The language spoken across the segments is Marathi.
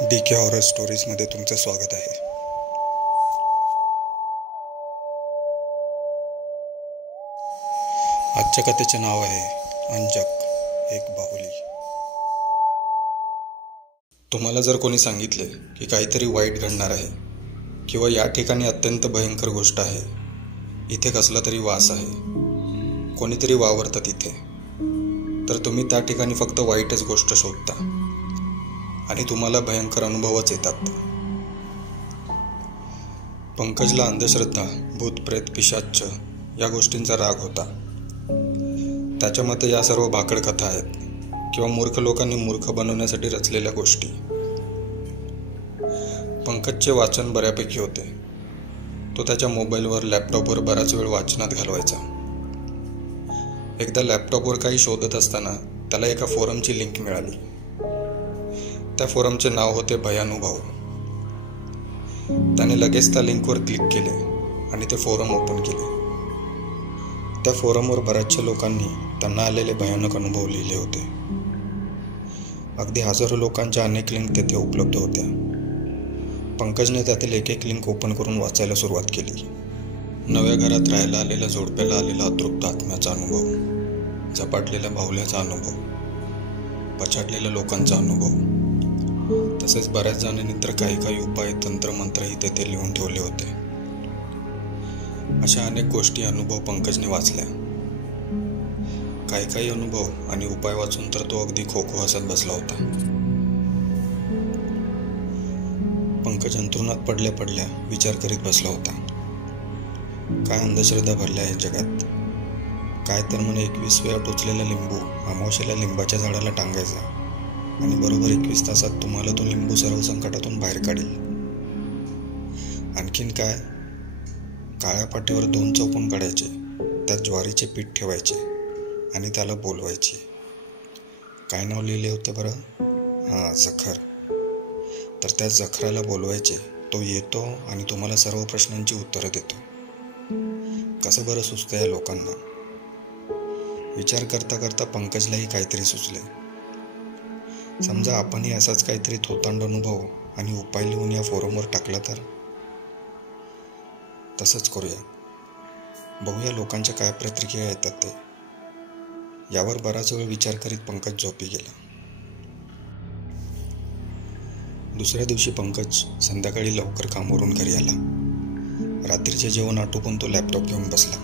DK हॉरर स्टोरीजमध्ये तुमचं स्वागत आहे. आजच्या कथेचे नाव आहे अंजक एक बाहुली. तुम्हाला जर कोणी सांगितले की काहीतरी वाईट घडणार आहे किंवा या ठिकाणी अत्यंत भयंकर गोष्ट आहे, इथे कसला तरी वास आहे, कोणीतरी वावरतं तिथे, तर तुम्ही त्या ठिकाणी फक्त वाईटच गोष्ट शोधता आणि तुम्हाला भयंकर अनुभवच येतात. पंकजला अंधश्रद्धा, भूतप्रेत, पिशाच्च या गोष्टींचा राग होता. त्याच्या मते या सर्व भाकड कथा आहेत किंवा मूर्ख लोकांनी मूर्ख बनवण्यासाठी रचलेल्या गोष्टी. पंकजचे वाचन बऱ्यापैकी होते. तो त्याच्या मोबाईलवर, लॅपटॉपवर बराच वेळ वाचनात घालवायचा. एकदा लॅपटॉपवर काही शोधत असताना त्याला एका फोरमची लिंक मिळाली. त्या फोरमचे नाव होते भयानुभव. त्याने लगेच त्या लिंकवर क्लिक केले आणि ते फोरम ओपन केले. त्या फोरमवर बऱ्याचशा लोकांनी त्यांना आलेले भयानक अनुभव लिहिले होते. अगदी हजारो लोकांच्या अनेक लिंक तेथे उपलब्ध होत्या. पंकजने त्यातील एक एक लिंक ओपन करून वाचायला सुरुवात केली. नव्या घरात राहायला आलेल्या जोडप्याला आलेला अतृप्त आत्म्याचा अनुभव, झपाटलेल्या बाहुल्याचा अनुभव, पछाडलेल्या लोकांचा अनुभव, तसेच बऱ्याच जणांनी तर काही उपाय, तंत्रमंत्रही तेथे लिहून ठेवले होते. अशा अनेक गोष्टी, अनुभव पंकजने वाचल्या. काही अनुभव आणि उपाय वाचून तर तो अगदी खोखो हसत बसला होता. पंकज अंथरुणात पडल्या विचार करीत बसला होता. काय अंधश्रद्धा भरल्या आहे जगात. काय तर म्हणे 21 वेळा टोचलेला लिंबू अमावस्येला लिंबाच्या झाडाला टांगायचा आणि बरोबर 21 तासात तुम्हाला तो लिंबू सर्व संकटातून बाहेर काढेल. आणखीन काय, काळ्या पाटीवर 2 चौकोन काढायचे, त्यात ज्वारीचे पीठ ठेवायचे आणि त्याला बोलवायचे. काय नाव लिहिले होते बरं? जखर. तर त्या जखराला बोलवायचे. तो येतो आणि तुम्हाला सर्व प्रश्नांची उत्तरं देतो. कसं बरं सुचतं या लोकांना. विचार करता करता पंकजलाही काहीतरी सुचले. समजा आपणही असाच काहीतरी थोतांड अनुभव आणि उपाय लिहून या फोरमवर टाकला तर. तसंच करूया. बघूया लोकांच्या काय प्रतिक्रिया येतात ते. यावर बराच वेळ विचार करीत पंकज झोपी गेला. दुसऱ्या दिवशी पंकज संध्याकाळी लवकर कामावरून घरी आला. रात्रीचे जेवण आटोपून तो लॅपटॉप घेऊन बसला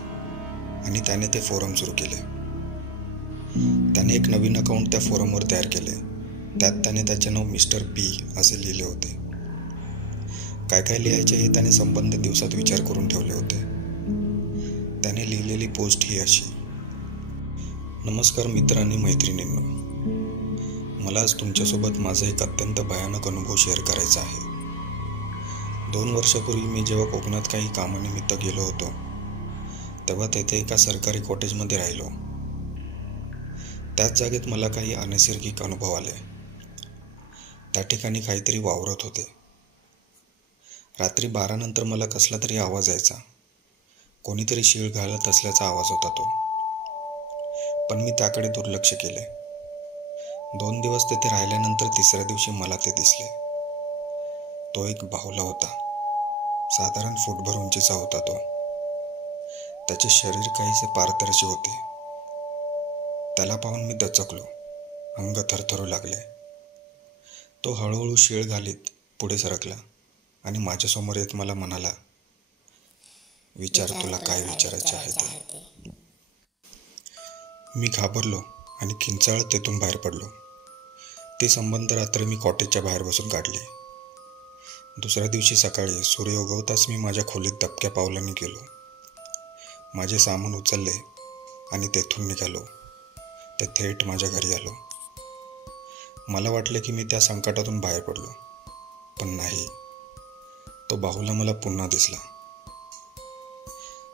आणि त्याने ते फोरम सुरू केले. त्याने एक नवीन अकाउंट त्या फोरमवर तयार केले. त्यात त्याने त्याचे नाव मिस्टर पी असे लिहिले होते. काय लिहायचे हे त्याने संबंधित दिवसात विचार करून ठेवले होते. त्याने लिहिलेली पोस्ट ही अशी: नमस्कार मित्र आणि मैत्रिणींनो, मला आज तुमच्यासोबत माझा एक अत्यंत भयानक अनुभव शेअर करायचा आहे. 2 वर्षापूर्वी मी जेव्हा कोकणात काही कामानिमित्त गेलो होतो, तेव्हा तेथे एका सरकारी कॉटेजमध्ये राहिलो. त्याच जागेत मला काही अनैसर्गिक अनुभव आले. त्या ठिकाणी काहीतरी वावरत होते. रात्री 12 नंतर मला कसला तरी आवाज यायचा. कोणीतरी शीळ घालत असल्याचा आवाज होता तो. पण मी त्याकडे दुर्लक्ष केले. 2 दिवस तेथे राहिल्यानंतर 3ऱ्या दिवशी मला ते दिसले. तो एक बाहुला होता. साधारण फूटभर उंचीचा होता तो. त्याचे शरीर काहीसे पारदर्शी होते. त्याला पाहून मी दचकलो. अंग थरथरू लागले. तो हळूहळू शीळ घालीत पुढे सरकला आणि माझ्यासमोर येत मला म्हणाला, विचार तुला काय विचारायचे आहे ते. मी घाबरलो आणि किंचाळत तेथून बाहेर पडलो. ते संबंध रात्री मी कॉटेजच्या बाहेर बसून काढले. दुसऱ्या दिवशी सकाळी सूर्य उगवताच मी माझ्या खोलीत दबक्या पावलांनी गेलो. माझे सामान उचलले आणि तेथून निघालो. ते थेट माझ्या घरी आलो. मला वाटले की मी त्या संकटातून बाहेर पडलो, पण नाही. तो बाहुला मला पुन्हा दिसला.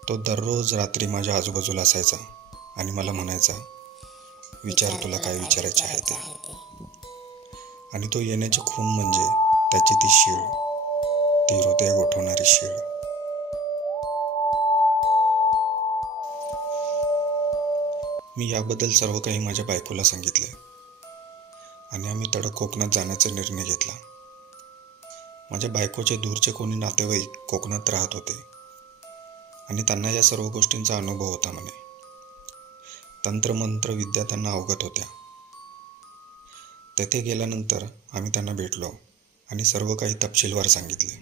तो दररोज रात्री माझ्या आजूबाजूला असायचा आणि मला म्हणायचा, विचार तुला काय विचारायचे आहे ते. आणि तो येण्याचे खूण म्हणजे त्याची ती शीळ, ती हृदय गोठवणारी शीळ. मी याबद्दल सर्व काही माझ्या बायकोला सांगितले आणि आम्ही तडक कोकणात जाण्याचा निर्णय घेतला. माझ्या बायकोचे दूरचे कोणी नातेवाईक कोकणात राहत होते आणि त्यांना या सर्व गोष्टींचा अनुभव होता म्हणे. तंत्रमंत्र विद्या त्यांना अवगत होत्या. तेथे गेल्यानंतर आम्ही त्यांना भेटलो आणि सर्व काही तपशीलवार सांगितले.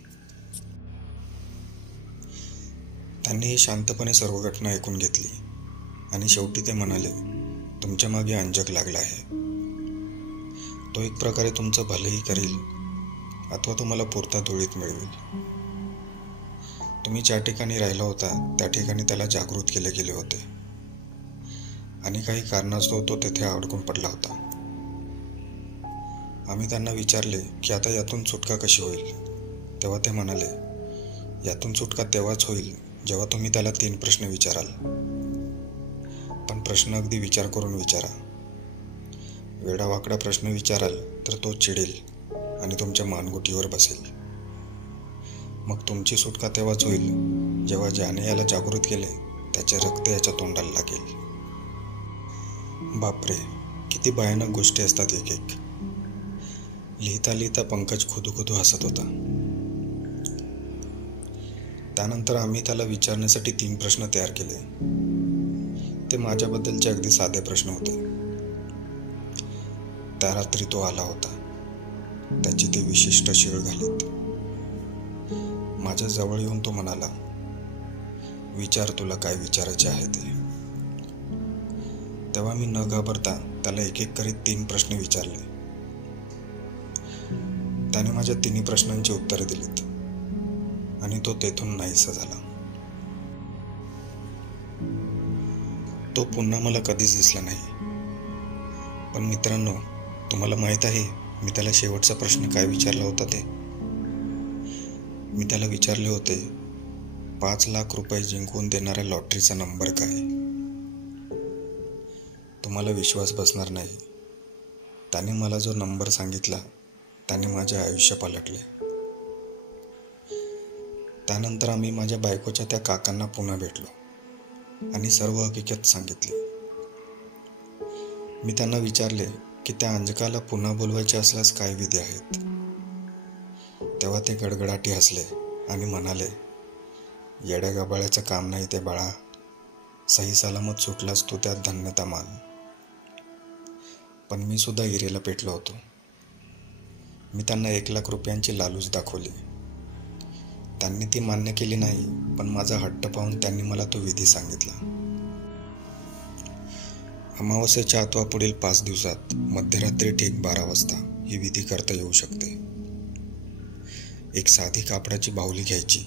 त्यांनी शांतपणे सर्व घटना ऐकून घेतली आणि शेवटी ते म्हणाले, तुमच्या मागे अंजक लागला आहे. तो एक प्रकारे तुमचं भलेही करेल अथवा तुम्हाला पुरता धुळीत मिळवेल. तुम्ही ज्या ठिकाणी राहिला होता त्या ठिकाणी त्याला जागृत केले गेले होते आणि काही कारणास्तव तो तेथे अडकून पडला होता. आम्ही त्यांना विचारले की आता यातून सुटका कशी होईल. तेव्हा ते म्हणाले, यातून सुटका तेव्हाच होईल जेव्हा तुम्ही त्याला 3 प्रश्न विचाराल. पण प्रश्न अगदी विचार करून विचारा. वेडावाकडा प्रश्न विचाराल तर तो चिडेल आणि तुमच्या मानगुटीवर बसेल. मग तुमची सुटका तेव्हाच होईल जेव्हा ज्याने याला जागृत केले त्याचे रक्त याच्या तोंडाला लागेल. बापरे, किती भयानक गोष्टी असतात एक एक. लिहिता लिहिता पंकज खुदूखुदू हसत होता. त्यानंतर आम्ही त्याला विचारण्यासाठी 3 प्रश्न तयार केले. ते माझ्याबद्दलचे अगदी साधे प्रश्न होते. त्या रात्री तो आला होता, त्याची ती विशिष्ट शीळ घालीत. माझ्या जवळ येऊन तो म्हणाला, विचार तुला काय विचारायचे आहे ते. तेव्हा मी न घाबरता त्याला एक एक करीत 3 प्रश्न विचारले. त्याने माझ्या 3 प्रश्नांची उत्तरे दिलीत आणि तो तेथून नाहीसा झाला. तो पुन्हा मला कधीच दिसला नाही. पण मित्रांनो, तुम्हाला माहित आहे मी त्याला शेवटचा प्रश्न काय विचारला होता ते? मी त्याला विचारले होते, 5 लाख रुपये जिंकून देणाऱ्या लॉटरीचा नंबर काय? तुम्हाला विश्वास बसणार नाही, त्याने मला जो नंबर सांगितला त्याने माझे आयुष्य पलटले. त्यानंतर आम्ही माझ्या बायकोच्या त्या काकांना पुन्हा भेटलो आणि सर्व हकीकत सांगितली. मी त्यांना विचारले की त्या अंजकाला पुन्हा बोलवायचे असल्यास काय विधी आहेत. तेव्हा ते गडगडाटी हसले आणि म्हणाले, येड्या गबाळ्याचं काम नाही ते बाळा. सही सलामत सुटलास तू त्यात धन्यता मान. पण मी सुद्धा हिरेला पेटलो होतो. मी त्यांना 1 लाख रुपयांची लालूच दाखवली. त्यांनी ती मान्य केली नाही, पण माझा हट्ट पाहून त्यांनी मला तो विधी सांगितला. अमावस्येच्या अथवा पुढील 5 दिवसात मध्यरात्री ठीक 12 वाजता ही विधी करता येऊ शकते. एक साधी कापडाची बाहुली घ्यायची.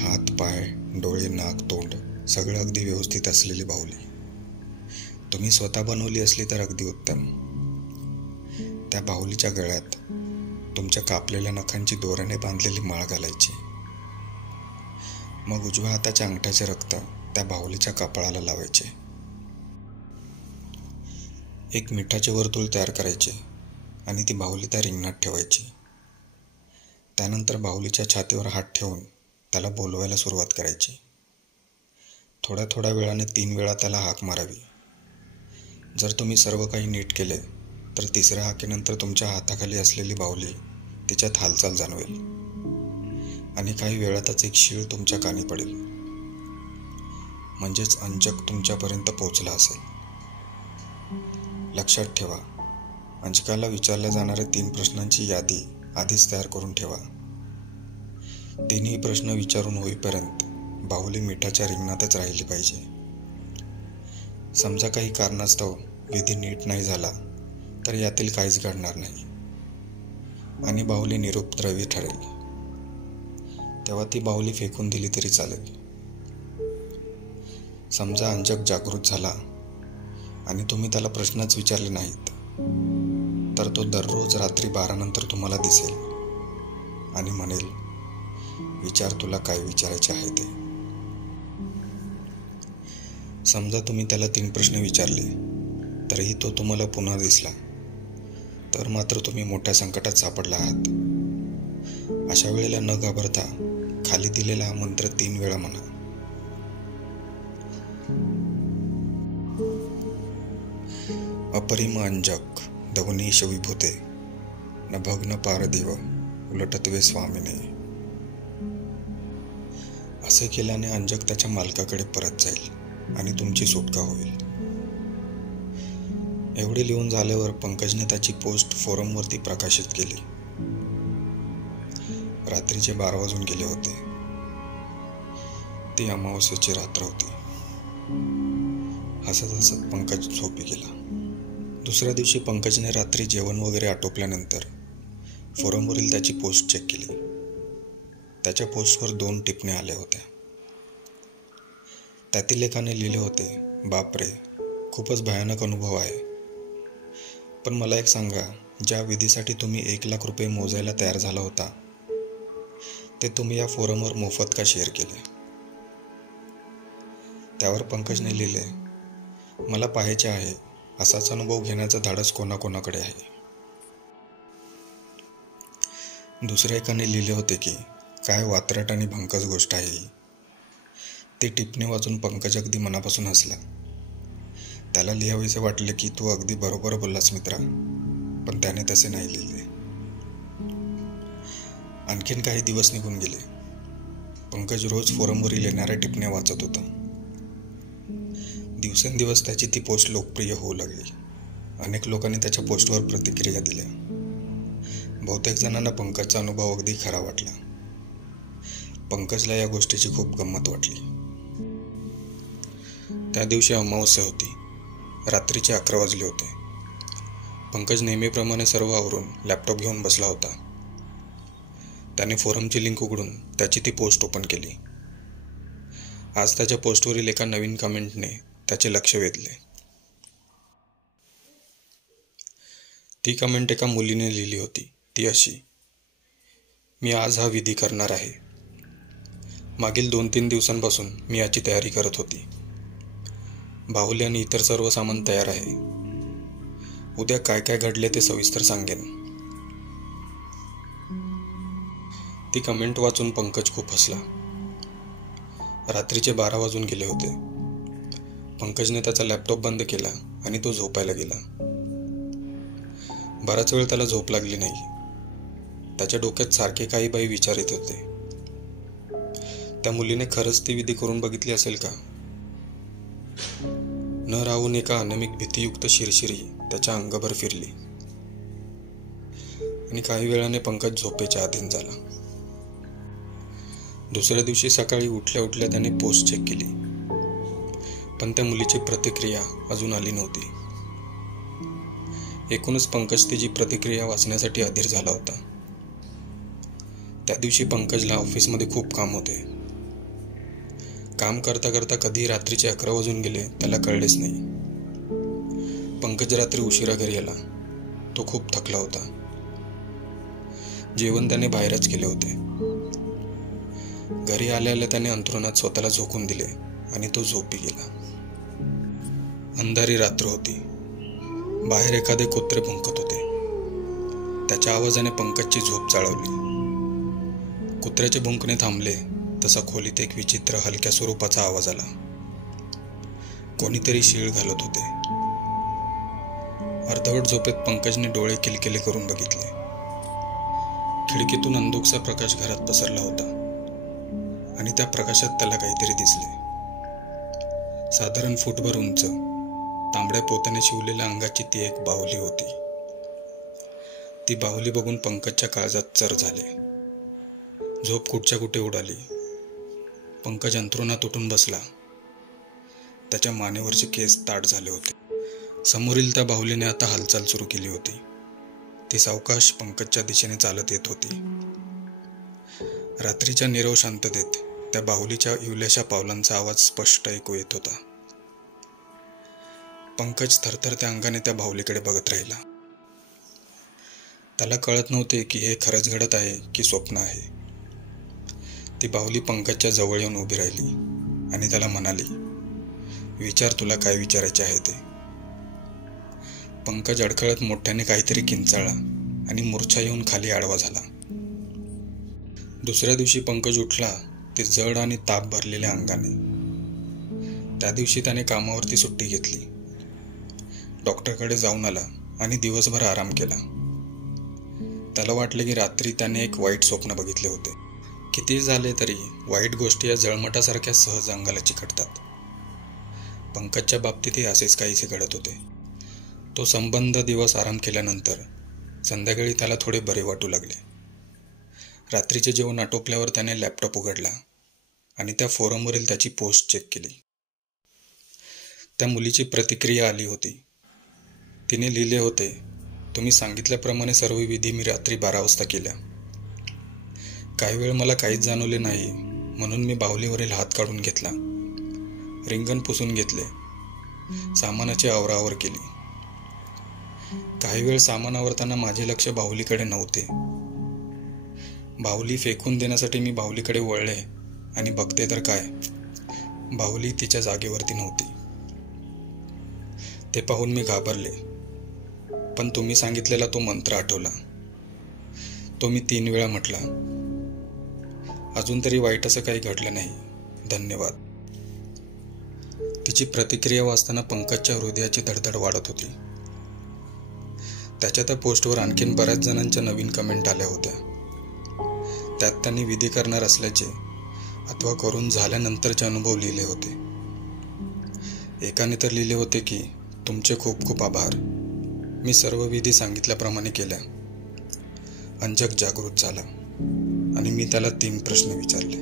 हात, पाय, डोळे, नाक, तोंड सगळं अगदी व्यवस्थित असलेली बाहुली. तुम्ही स्वतः बनवली असली तर अगदी उत्तम. त्या बाहुलीच्या गळ्यात तुमच्या कापलेल्या नखांची दोऱ्याने बांधलेली माळ घालायची. मग उजव्या हाताच्या अंगठ्याचे रक्त त्या बाहुलीच्या कपाळाला लावायचे. एक मिठाचे वर्तुळ तयार करायचे आणि ती बाहुली त्या रिंगणात ठेवायची. त्यानंतर बाहुलीच्या छातीवर हात ठेवून त्याला बोलवायला सुरुवात करायची. थोड्या थोड्या वेळाने 3 वेळा त्याला हाक मारावी. जर तुम्ही सर्व काही नीट केले तर 3ऱ्या हाकेनंतर तुमच्या हाताखाली असलेली बाहुली तिच्यात हालचाल जाणवेल आणि काही वेळातच एक शीळ तुमच्या कानी पडेल. म्हणजेच अंजक तुमच्यापर्यंत पोहोचला असेल. लक्षात ठेवा, अंजकाला विचारल्या जाणाऱ्या 3 प्रश्नांची यादी आधीच तयार करून ठेवा. 3ही प्रश्न विचारून होईपर्यंत बाहुली मिठाच्या रिंगणातच राहिली पाहिजे. समजा काही कारणास्तव विधी नीट नाही झाला तर यातील काहीच घडणार नाही आणि बाहुली निरुपद्रवी ठरेल. तेव्हा ती बाहुली फेकून दिली तरी चालेल. समजा अंजक जागृत झाला आणि तुम्ही त्याला प्रश्नच विचारले नाहीत तर तो दररोज रात्री 12 नंतर तुम्हाला दिसेल आणि म्हणेल, विचार तुला काय विचारायचे आहे ते. समजा तुम्ही त्याला 3 प्रश्न विचारले तरीही तो तुम्हाला पुन्हा दिसला तर मात्र तुम्ही मोठ्या संकटात सापडला आहात. अशा वेळेला न घाबरता खाली दिलेला हा मंत्र 3 वेळा म्हणा. अपरिम अंजक दवनीश विभूते न भग्न पारदिव उलटत्वे स्वामीने. असे केल्याने अंजक त्याच्या मालकाकडे परत जाईल आणि तुमची सुटका होईल. एवढे लिहून झाल्यावर पंकजने त्याची पोस्ट फोरमवरती प्रकाशित केली. रात्रीचे 12 वाजून गेले होते. ती अमावस्येची रात्र होती. हसत हसत पंकज झोपी गेला. दुसऱ्या दिवशी पंकजने रात्री जेवण वगैरे आटोपल्यानंतर फोरमवरील त्याची पोस्ट चेक केली. त्याच्या पोस्टवर 2 टिपण्या आल्या होत्या. त्यातील एकाने लिहिले होते, बापरे, खूपच भयानक अनुभव आहे. पण मला एक सांगा, ज्या विधीसाठी तुम्ही 1,00,000 रुपये मोजायला तयार झाला होता ते तुम्ही या फोरमवर मोफत का शेअर केले? त्यावर पंकजने लिहिले, मला पाहायचे आहे असाच अनुभव घेण्याचं धाडस कोणाकोणाकडे आहे. दुसऱ्या एकाने लिहिले होते की काय वात्रट आणि भंकस गोष्ट आहे ही. ती टिप्पणी वाचून पंकज अगदी मनापासून हसला. त्याला लिहावेसे वाटले की तू अगदी बरोबर बोललास मित्रा, पण त्याने तसे नाही लिहिले. आणखीन काही दिवस निघून गेले. पंकज रोज फोरमवरील येणाऱ्या टिप्पण्या वाचत होता. दिवसेंदिवस त्याची ती पोस्ट लोकप्रिय होऊ लागली. अनेक लोकांनी त्याच्या पोस्टवर प्रतिक्रिया दिल्या. बहुतेक जणांना पंकजचा अनुभव अगदी खरा वाटला. पंकजला या गोष्टीची खूप गंमत वाटली. त्या दिवशी अमावस्या होती. रात्रीचे 11 वाजले होते. पंकज नेहमीप्रमाणे सर्व आवरून लॅपटॉप घेऊन बसला होता. त्याने फोरमची लिंक उघडून त्याची ती पोस्ट ओपन केली. आज त्याच्या पोस्टवरील एका नवीन कमेंटने त्याचे लक्ष वेधले. ती कमेंट एका मुलीने लिहिली होती. ती अशी, मी आज हा विधी करणार आहे. मागील 2-3 दिवसांपासून मी याची तयारी करत होती. बाहुली आणि इतर सर्व सामान तयार आहे. उद्या काय काय घडले ते सविस्तर सांगेन. ती कमेंट वाचून पंकज खूप हसला. रात्रीचे 12 वाजून गेले होते. पंकजने त्याचा लॅपटॉप बंद केला आणि तो झोपायला गेला. बराच वेळ त्याला झोप लागली नाही. त्याच्या डोक्यात सारखे काही बाई विचार येत होते. त्या मुलीने खरंच ती विधी करून बघितली असेल का? न राहून एका अनामिक भीतीयुक्त शिरशिरी त्याच्या अंगभर फिरली आणि काही वेळाने पंकज झोपेच्या अधीन झाला. दुसऱ्या दिवशी सकाळी उठल्या उठल्या त्याने पोस्ट चेक केली, पण त्या मुलीची प्रतिक्रिया अजून आली नव्हती. एकूणच पंकज तिची प्रतिक्रिया वाचण्यासाठी अधीर झाला होता. त्या दिवशी पंकजला ऑफिसमध्ये खूप काम होते. काम करता करता कधी रात्रीचे 11 वाजून गेले त्याला कळलेच नाही. पंकज रात्री उशिरा घरी आला. तो खूप थकला होता. जेवण त्याने बाहेरच केले होते. घरी आल्या त्याने अंथरुणात स्वतःला झोकून दिले आणि तो झोपी गेला. अंधारी रात्र होती. बाहेर एखादे कुत्रे भुंकत होते. त्याच्या आवाजाने पंकजची झोप चाळवली. कुत्र्याचे भुंकणे थांबले तसा खोलीत एक विचित्र हलक्या स्वरूपाचा आवाज आला. कोणीतरी शीळ घालत होते. अर्धवट झोपेत पंकजने डोळे किलकिले करून बघितले. खिडकीतून अंधुकसा प्रकाश घरात पसरला होता आणि त्या प्रकाशात त्याला काहीतरी दिसले. साधारण फूटभर उंच, तांबड्या पोत्याने शिवलेल्या अंगाची ती एक बाहुली होती. ती बाहुली बघून पंकजच्या काळजात चर झाले. झोप कुठच्या कुठे उडाली. पंकज अंथरुणात उठून बसला. त्याच्या मानेवरचे केस ताठ झाले होते. समोरील त्या बाहुलीने आता हालचाल सुरू केली होती. ती सावकाश पंकजच्या दिशेने चालत येत होती. रात्रीच्या नीरव शांततेत त्या बाहुलीच्या इवल्याशा पावलांचा आवाज स्पष्ट ऐकू येत होता. पंकज थरथरत्या अंगाने त्या बाहुलीकडे बघत राहिला. त्याला कळत नव्हते की हे खरंच घडत आहे की स्वप्न आहे. ती बाहुली पंकजच्या जवळ येऊन उभी राहिली आणि त्याला म्हणाली, विचार तुला काय विचारायचे आहे ते. पंकज अडखळत मोठ्याने काहीतरी किंचाळला आणि मूर्छा येऊन खाली आडवा झाला. दुसऱ्या दिवशी पंकज उठला ते जड आणि ताप भरलेल्या अंगाने. त्या दिवशी त्याने कामावरती सुट्टी घेतली. डॉक्टरकडे जाऊन आला आणि दिवसभर आराम केला. त्याला वाटले की रात्री त्याने एक वाईट स्वप्न बघितले होते. किती झाले तरी वाईट गोष्टी या जळमटासारख्या सहज अंगाला चिकटतात. पंकजच्या बाबतीतही असेच काहीसे घडत होते. तो संबंध दिवस आराम केल्यानंतर संध्याकाळी त्याला थोडे बरे वाटू लागले. रात्रीचे जेवण आटोपल्यावर त्याने लॅपटॉप उघडला आणि त्या फोरमवरील त्याची पोस्ट चेक केली. त्या मुलीची प्रतिक्रिया आली होती. तिने लिहिले होते, तुम्ही सांगितल्याप्रमाणे सर्व विधी मी रात्री 12 वाजता केल्या. काही वेळ मला काहीच जाणवले नाही, म्हणून मी बाहुलीवरील हात काढून घेतला, रिंगण पुसून घेतले, सामानाची आवराआवर केली. काही वेळ सामान आवरताना माझे लक्ष बाहुलीकडे नव्हते. बाहुली फेकून देण्यासाठी मी बाहुलीकडे वळले आणि बघते तर काय, बाहुली तिच्या जागेवरती नव्हती. ते पाहून मी घाबरले. पण तुम्ही सांगितलेला तो मंत्र आठवला. तो मी 3 वेळा म्हटला. अजून तरी वाईट असं काही घडलं नाही. धन्यवाद. तिची प्रतिक्रिया वाचताना पंकजच्या हृदयाची धडधड वाढत होती. त्याच्या त्या पोस्टवर आणखीन बऱ्याच जणांच्या नवीन कमेंट आल्या होत्या. त्यात त्यांनी विधी करणार असल्याचे अथवा करून झाल्यानंतरचे अनुभव लिहिले होते. एकाने तर लिहिले होते की तुमचे खूप खूप आभार, मी सर्व विधी सांगितल्याप्रमाणे केल्या. अंजक जागृत झाला आणि मी त्याला 3 प्रश्न विचारले.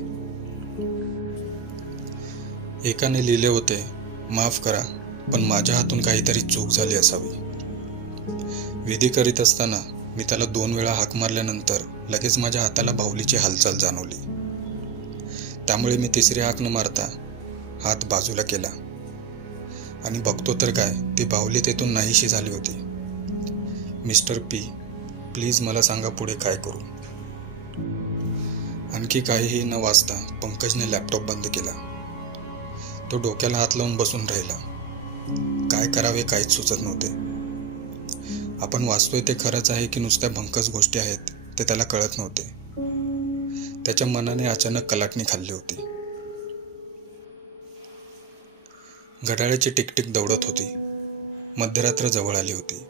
एकाने लिहिले होते, माफ करा पण माझ्या हातून काहीतरी चूक झाली असावी. विधी करीत असताना मी त्याला 2 वेळा हाक मारल्यानंतर लगेच माझ्या हाताला बाहुलीची हालचाल जाणवली. त्यामुळे मी 3री हाक न मारता हात बाजूला केला आणि बघतो तर काय, ती बाहुली तेथून नाहीशी झाली होती. मिस्टर पी, प्लीज मला सांगा पुढे काय करू. आणखी काहीही न वाचता पंकजने लॅपटॉप बंद केला. तो डोक्याला हात लावून बसून राहिला. काय करावे काहीच सुचत नव्हते. आपण वाचतोय ते खरंच आहे की नुसत्या भंकस गोष्टी आहेत ते त्याला कळत नव्हते. त्याच्या मनाने अचानक कलाटणी खाल्ली होती. घड्याळाची टिकटिक दौडत होती. मध्यरात्र जवळ आली होती.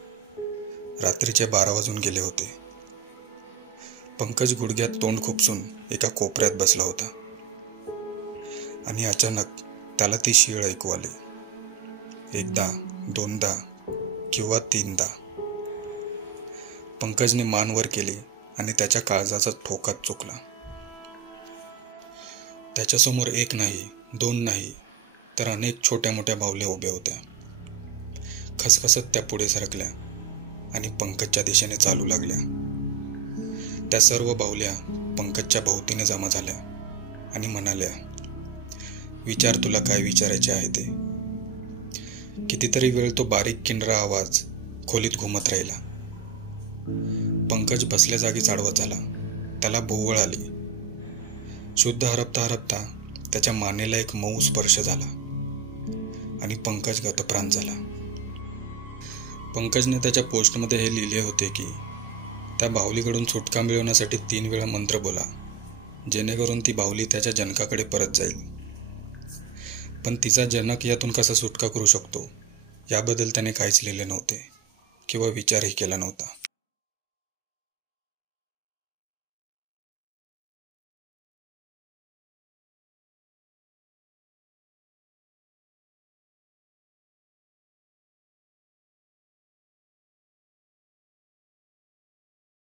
रात्रीचे 12 वाजून गेले होते. पंकज गुडघ्यात तोंड खुपसून एका कोपऱ्यात बसला होता आणि अचानक त्याला ती शीळ ऐकू आली. 1दा 2दा किंवा 3दा. पंकजने मान वर केली आणि त्याच्या काळजाचा ठोकाच चुकला. त्याच्यासमोर 1 नाही 2 नाही तर अनेक छोट्या मोठ्या बाहुल्या उभ्या होत्या. खसखसत त्या पुढे सरकल्या आणि पंकजच्या दिशेने चालू लागल्या. त्या सर्व बाहुल्या पंकजच्या भोवतीने जमा झाल्या आणि म्हणाल्या, विचार तुला काय विचारायचे आहे ते. कितीतरी वेळ तो बारीक किनरा आवाज खोलीत घुमत राहिला. पंकज बसल्या जागीच आडवत झाला. त्याला भोवळ आली. शुद्ध हरपता हरपता त्याच्या मानेला एक मऊ स्पर्श झाला आणि पंकज गतप्राण झाला. पंकजने त्याच्या पोस्टमध्ये हे लिहिले होते की त्या बाहुलीकडून सुटका मिळवण्यासाठी 3 वेळा मंत्र बोला, जेणेकरून ती बाहुली त्याच्या जनकाकडे परत जाईल. पण तिचा जनक यातून कसा सुटका करू शकतो याबद्दल त्याने काहीच लिहिले नव्हते किंवा विचारही केला नव्हता.